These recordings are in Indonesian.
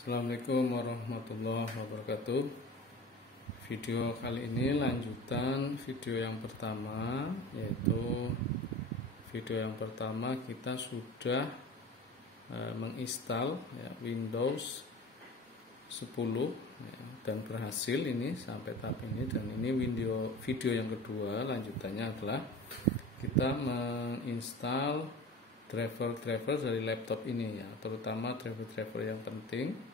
Assalamualaikum warahmatullahi wabarakatuh. Video kali ini lanjutan video yang pertama, yaitu video yang pertama kita sudah menginstal Windows 10 dan berhasil ini sampai tahap ini. Dan ini video yang kedua lanjutannya adalah kita menginstal driver dari laptop ini ya, terutama driver yang penting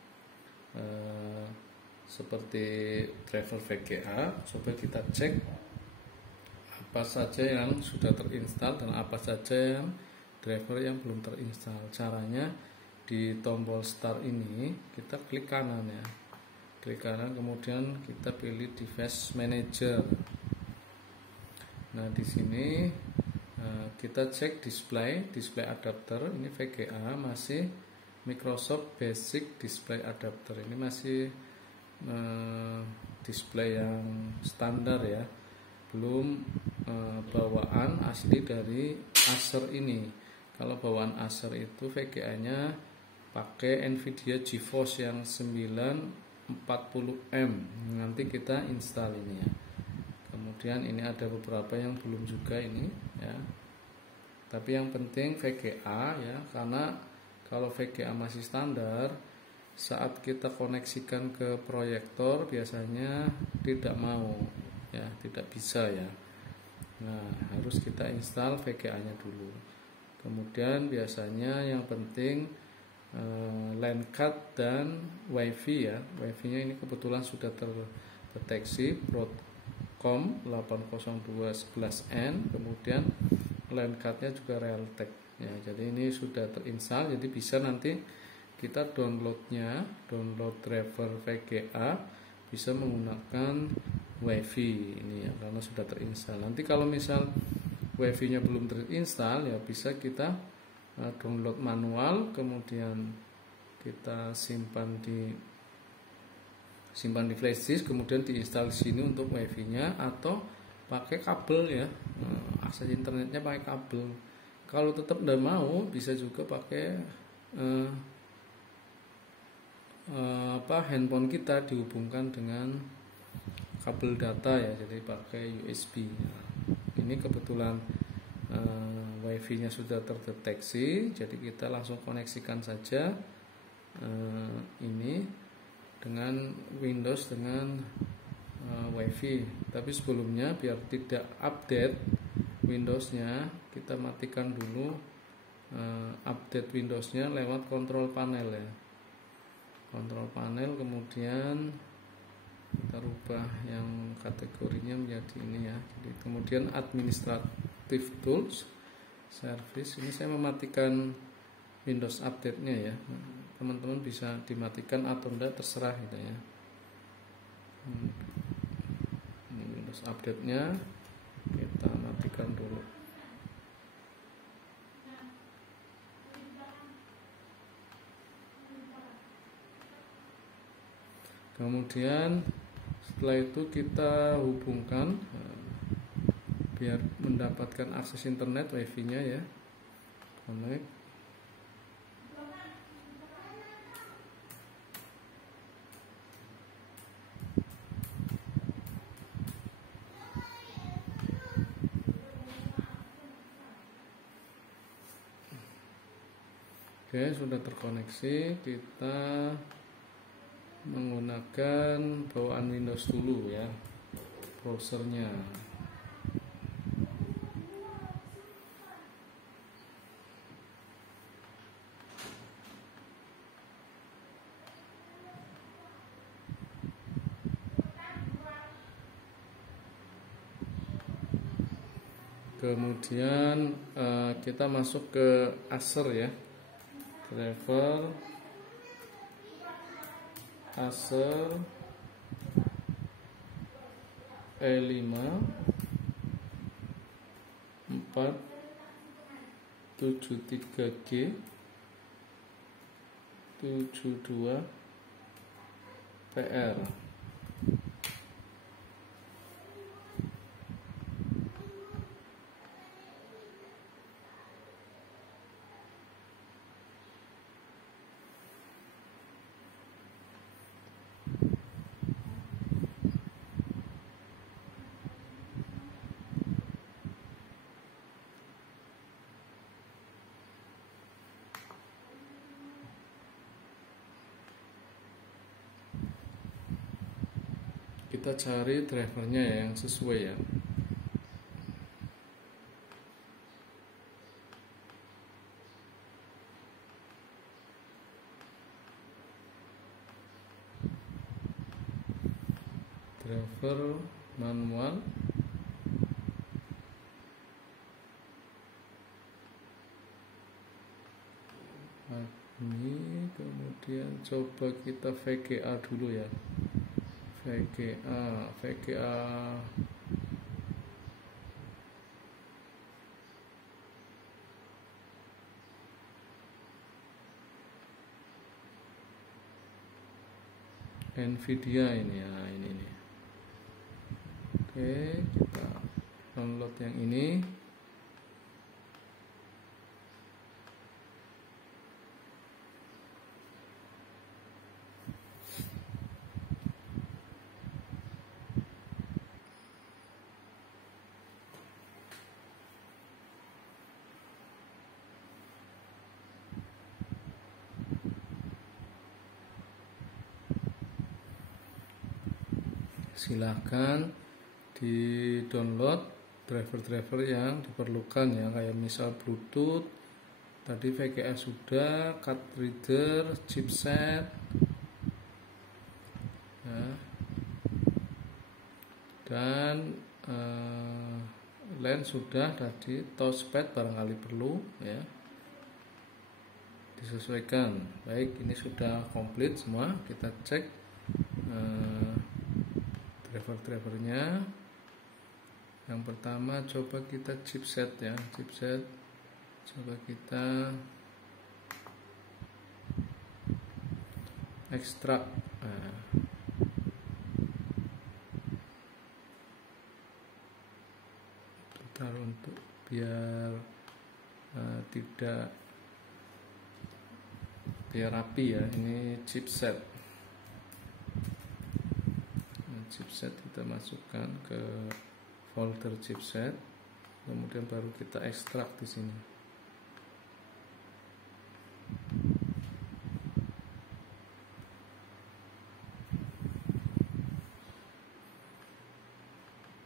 seperti driver VGA. Coba kita cek apa saja yang sudah terinstal dan apa saja yang driver yang belum terinstal. Caranya di tombol start ini kita klik kanan ya, klik kanan, kemudian kita pilih device manager. Nah di sini kita cek display adapter, ini VGA masih Microsoft Basic Display Adapter, ini masih display yang standar ya, belum bawaan asli dari Acer ini. Kalau bawaan Acer itu VGA nya pakai Nvidia GeForce yang 940M. Nanti kita install ini ya. Kemudian ini ada beberapa yang belum juga ini ya. Tapi yang penting VGA ya, karena kalau VGA masih standar, saat kita koneksikan ke proyektor biasanya tidak mau ya, tidak bisa ya. Nah, harus kita install VGA-nya dulu. Kemudian biasanya yang penting LAN card dan WiFi ya. WiFi-nya ini kebetulan sudah terdeteksi Broadcom 802.11n, kemudian LAN card-nya juga Realtek ya. Jadi ini sudah terinstall, jadi bisa nanti kita download driver VGA bisa menggunakan WiFi ini ya, karena sudah terinstall. Nanti kalau misal WiFi-nya belum terinstall ya, bisa kita download manual, kemudian kita simpan di flash disk, kemudian diinstal sini untuk WiFi-nya, atau pakai kabel ya, akses internetnya pakai kabel. Kalau tetap tidak mau, bisa juga pakai handphone kita dihubungkan dengan kabel data ya, jadi pakai USB. Ini kebetulan WiFi-nya sudah terdeteksi, jadi kita langsung koneksikan saja ini dengan Windows dengan WiFi. Tapi sebelumnya biar tidak update Windows-nya, kita matikan dulu update Windows-nya lewat kontrol panel ya. Kontrol panel, kemudian kita rubah yang kategorinya menjadi ini ya. Jadi kemudian administrative tools, service, ini saya mematikan Windows update-nya ya. Teman-teman bisa dimatikan atau enggak, terserah gitu ya. Ini Windows update-nya kita matikan dulu. Kemudian setelah itu kita hubungkan biar mendapatkan akses internet WiFi-nya ya. Connect. Oke, sudah terkoneksi. Kita menggunakan bawaan Windows dulu ya, browsernya. Kemudian kita masuk ke Acer ya, driver Acer E5 473G 72 PR. kita cari drivernya ya, yang sesuai ya. Driver manual, ini kemudian coba kita VGA dulu ya. VGA Nvidia ini ya, ini nih. Oke, kita download yang ini. Silahkan di download driver-driver yang diperlukan ya, kayak misal Bluetooth tadi, VGA sudah, card reader, chipset ya, dan lens sudah tadi, touchpad barangkali perlu ya, disesuaikan. Baik, ini sudah komplit semua. Kita cek driver-drivernya. Yang pertama coba kita chipset ya, chipset coba kita ekstrak. Bentar, untuk biar biar rapi ya, ini chipset. Chipset kita masukkan ke folder chipset, kemudian baru kita ekstrak di sini.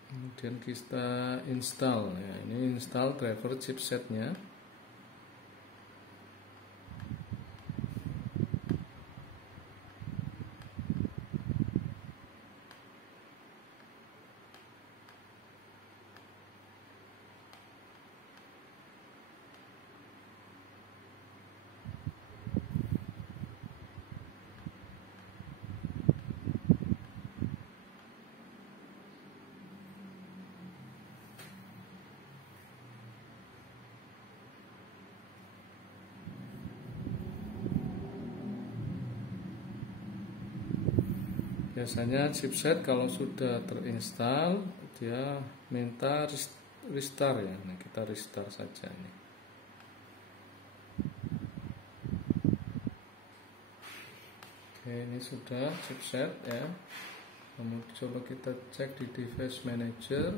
Kemudian kita install ya, ini install driver chipsetnya. Biasanya chipset kalau sudah terinstall dia minta restart ya. Nah, kita restart saja nih. Oke, ini sudah chipset ya. Kemudian coba kita cek di device manager.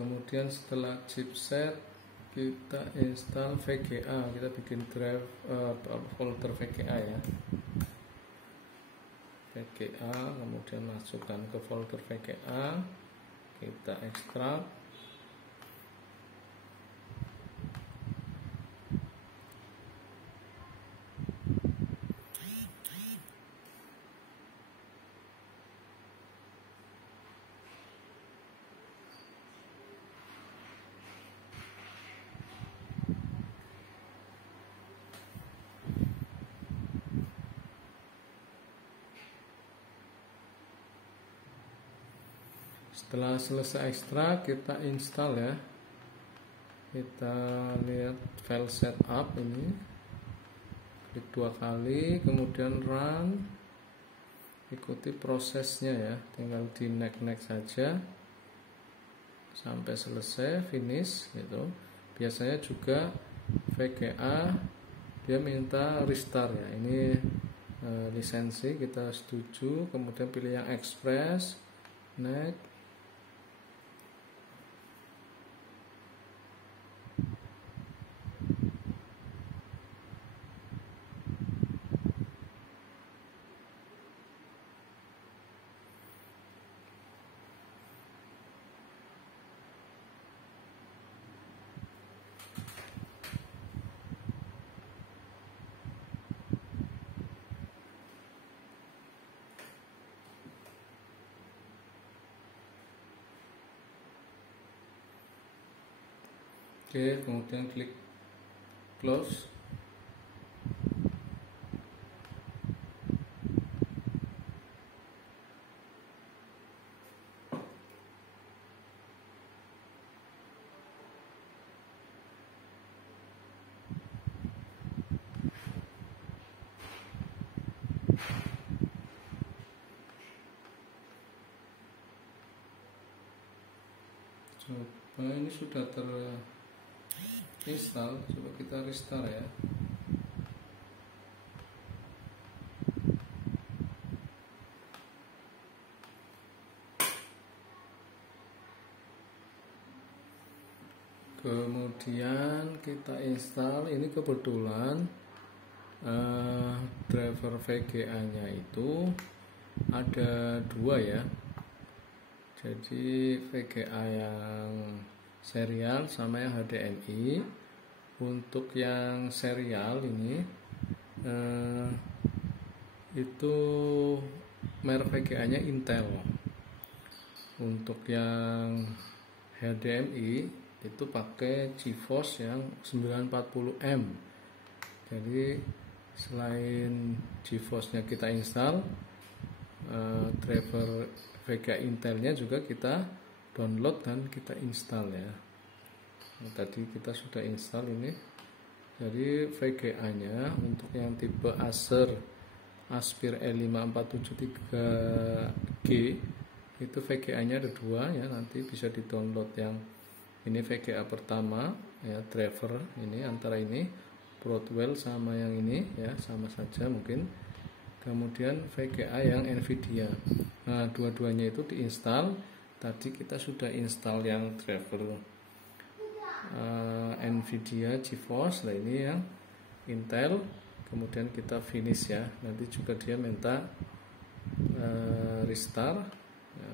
Kemudian setelah chipset kita install VGA, kita bikin drive folder VGA ya, VGA, kemudian masukkan ke folder VGA, kita ekstrak. Setelah selesai ekstrak, kita install ya. Kita lihat file setup ini, klik 2 kali, kemudian run, ikuti prosesnya ya, tinggal di next saja sampai selesai, finish gitu. Biasanya juga VGA dia minta restart ya, ini lisensi, kita setuju, kemudian pilih yang express, next. Oke, kemudian klik close. Coba ini sudah terinstall, coba kita restart ya. Kemudian kita install, ini kebetulan driver VGA nya itu ada dua ya. Jadi VGA yang serial sama yang HDMI. Untuk yang serial ini itu merek VGA nya Intel. Untuk yang HDMI itu pakai GeForce yang 940M. Jadi selain GeForce nya kita install, driver VGA Intelnya juga kita download dan kita install ya. Nah, tadi kita sudah install ini. Jadi VGA nya untuk yang tipe Acer Aspire E5473G itu VGA nya ada dua ya, nanti bisa di download. Yang ini VGA pertama ya, driver ini antara ini Broadwell sama yang ini ya, sama saja mungkin. Kemudian VGA yang Nvidia. Nah, dua-duanya itu diinstal. Tadi kita sudah install yang driver Nvidia GeForce. Nah, ini yang Intel. Kemudian kita finish ya. Nanti juga dia minta restart ya.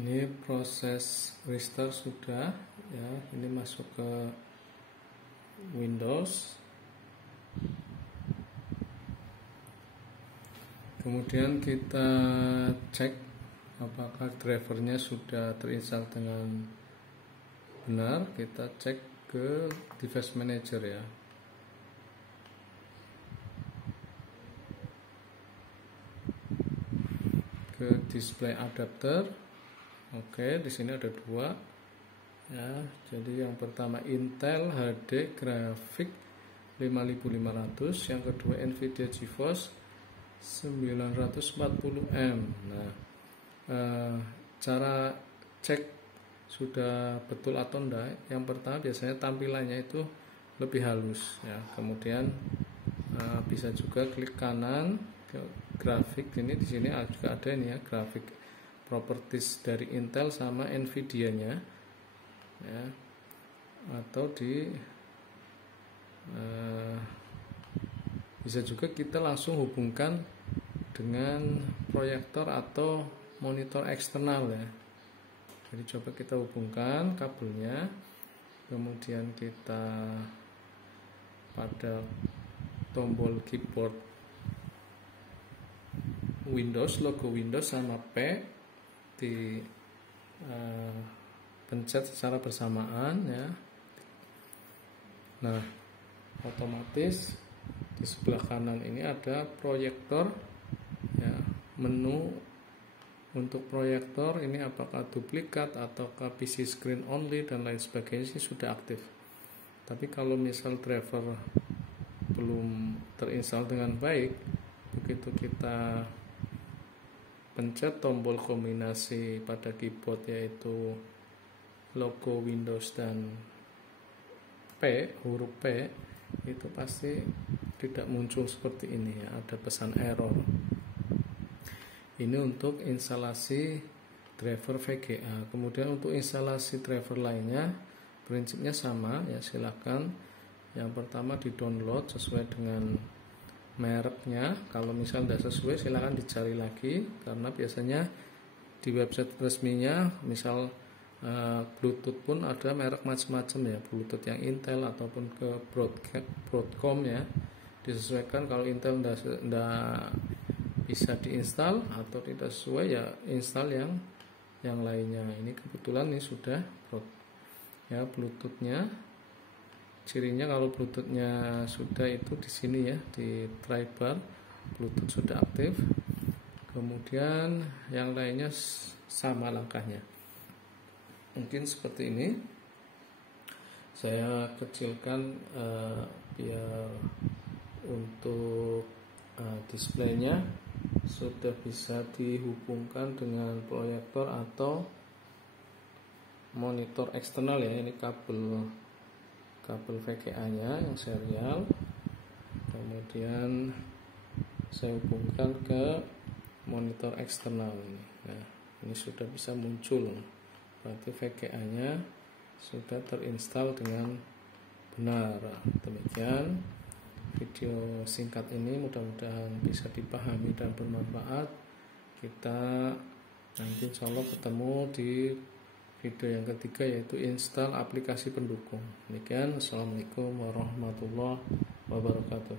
Ini proses restart sudah ya. Ini masuk ke Windows. Kemudian kita cek apakah drivernya sudah terinstall dengan benar. Kita cek ke device manager ya. Ke display adapter. Oke, di sini ada dua. Ya, jadi yang pertama Intel HD Graphic 5500, yang kedua Nvidia GeForce 940M. Nah, cara cek sudah betul atau enggak, yang pertama biasanya tampilannya itu lebih halus ya. Kemudian bisa juga klik kanan ke grafik. Ini di sini juga ada ini ya, grafik properties dari Intel sama Nvidia nya ya, atau di bisa juga kita langsung hubungkan dengan proyektor atau monitor eksternal ya. Jadi coba kita hubungkan kabelnya, kemudian kita pada tombol keyboard Windows, logo Windows sama P di pencet secara bersamaan ya. Nah, otomatis di sebelah kanan ini ada proyektor ya, menu untuk proyektor ini apakah duplikat ataukah PC screen only dan lain sebagainya sih sudah aktif. Tapi kalau misal driver belum terinstall dengan baik, begitu kita pencet tombol kombinasi pada keyboard yaitu logo Windows dan P, huruf P, itu pasti tidak muncul seperti ini ya, ada pesan error. Ini untuk instalasi driver VGA. Kemudian untuk instalasi driver lainnya prinsipnya sama ya, silakan. Yang pertama di-download sesuai dengan mereknya. Kalau misal tidak sesuai silakan dicari lagi, karena biasanya di website resminya misal Bluetooth pun ada merek macam-macam ya, Bluetooth yang Intel ataupun ke Broadcom ya, disesuaikan. Kalau Intel tidak bisa diinstal atau tidak sesuai ya install yang yang lainnya. Ini kebetulan ini sudah ya Bluetoothnya. Cirinya kalau Bluetoothnya sudah itu di sini ya, di try bar Bluetooth sudah aktif. Kemudian yang lainnya sama langkahnya. Mungkin seperti ini. Saya kecilkan biar untuk displaynya sudah bisa dihubungkan dengan proyektor atau monitor eksternal ya. Ini kabel VGA nya yang serial, kemudian saya hubungkan ke monitor eksternal ini. Nah, ini sudah bisa muncul, berarti VGA nya sudah terinstal dengan benar. Demikian video singkat ini, mudah-mudahan bisa dipahami dan bermanfaat. Kita nanti insya Allah ketemu di video yang ketiga, yaitu install aplikasi pendukung. Demikian, assalamualaikum warahmatullahi wabarakatuh.